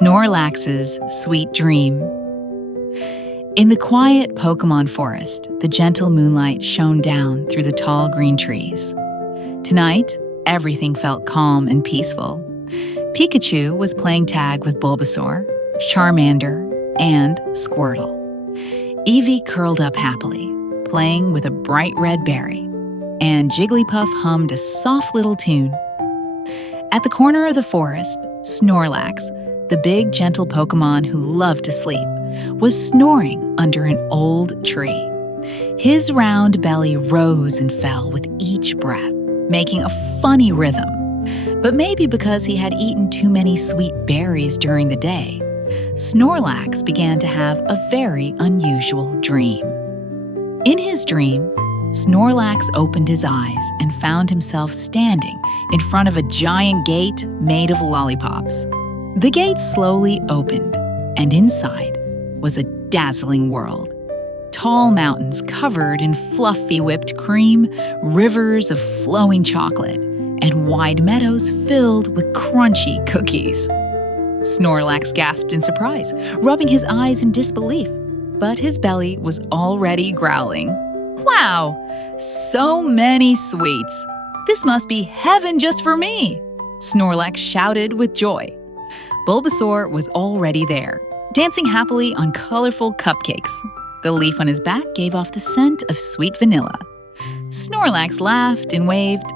Snorlax's Sweet Dream. In the quiet Pokémon forest, the gentle moonlight shone down through the tall green trees. Tonight, everything felt calm and peaceful. Pikachu was playing tag with Bulbasaur, Charmander, and Squirtle. Eevee curled up happily, playing with a bright red berry, and Jigglypuff hummed a soft little tune. At the corner of the forest, Snorlax, the big gentle Pokémon who loved to sleep, was snoring under an old tree. His round belly rose and fell with each breath, making a funny rhythm. But maybe because he had eaten too many sweet berries during the day, Snorlax began to have a very unusual dream. In his dream, Snorlax opened his eyes and found himself standing in front of a giant gate made of lollipops. The gate slowly opened, and inside was a dazzling world. Tall mountains covered in fluffy whipped cream, rivers of flowing chocolate, and wide meadows filled with crunchy cookies. Snorlax gasped in surprise, rubbing his eyes in disbelief, but his belly was already growling. Wow! So many sweets! This must be heaven just for me! Snorlax shouted with joy. Bulbasaur was already there, dancing happily on colorful cupcakes. The leaf on his back gave off the scent of sweet vanilla. Snorlax laughed and waved.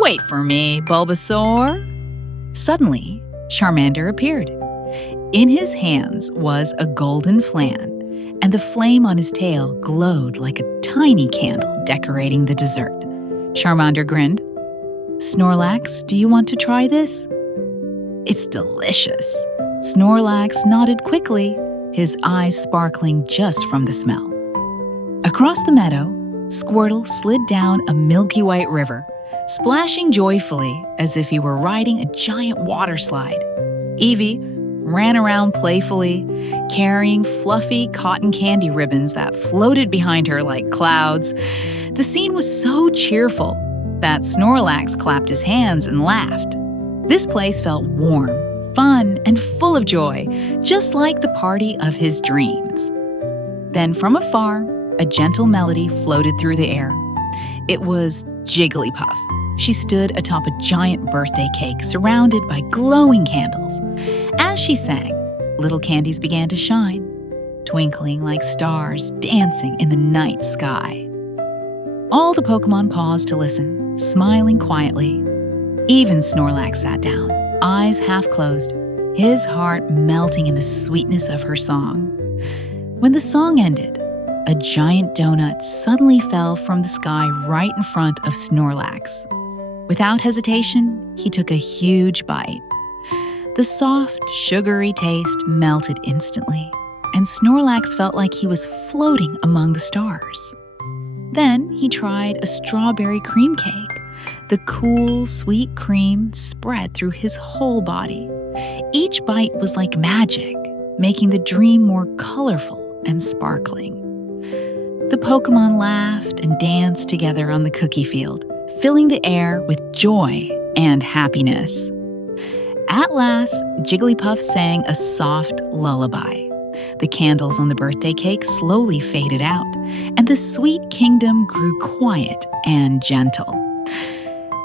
"Wait for me, Bulbasaur." Suddenly, Charmander appeared. In his hands was a golden flan, and the flame on his tail glowed like a tiny candle decorating the dessert. Charmander grinned. "Snorlax, do you want to try this?" "It's delicious." Snorlax nodded quickly, his eyes sparkling just from the smell. Across the meadow, Squirtle slid down a milky white river, splashing joyfully as if he were riding a giant water slide. Eevee ran around playfully, carrying fluffy cotton candy ribbons that floated behind her like clouds. The scene was so cheerful that Snorlax clapped his hands and laughed. This place felt warm, fun, and full of joy, just like the party of his dreams. Then from afar, a gentle melody floated through the air. It was Jigglypuff. She stood atop a giant birthday cake surrounded by glowing candles. As she sang, little candies began to shine, twinkling like stars dancing in the night sky. All the Pokémon paused to listen, smiling quietly. Even Snorlax sat down, eyes half closed, his heart melting in the sweetness of her song. When the song ended, a giant donut suddenly fell from the sky right in front of Snorlax. Without hesitation, he took a huge bite. The soft, sugary taste melted instantly, and Snorlax felt like he was floating among the stars. Then he tried a strawberry cream cake. The cool, sweet cream spread through his whole body. Each bite was like magic, making the dream more colorful and sparkling. The Pokémon laughed and danced together on the cookie field, filling the air with joy and happiness. At last, Jigglypuff sang a soft lullaby. The candles on the birthday cake slowly faded out, and the sweet kingdom grew quiet and gentle.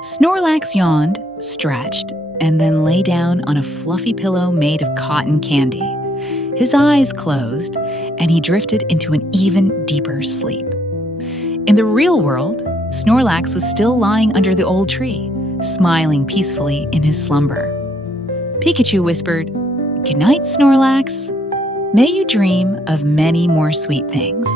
Snorlax yawned, stretched, and then lay down on a fluffy pillow made of cotton candy. His eyes closed, and he drifted into an even deeper sleep. In the real world, Snorlax was still lying under the old tree, smiling peacefully in his slumber. Pikachu whispered, "Good night, Snorlax. May you dream of many more sweet things."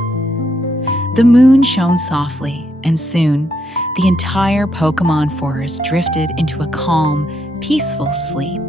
The moon shone softly, and soon the entire Pokémon forest drifted into a calm, peaceful sleep.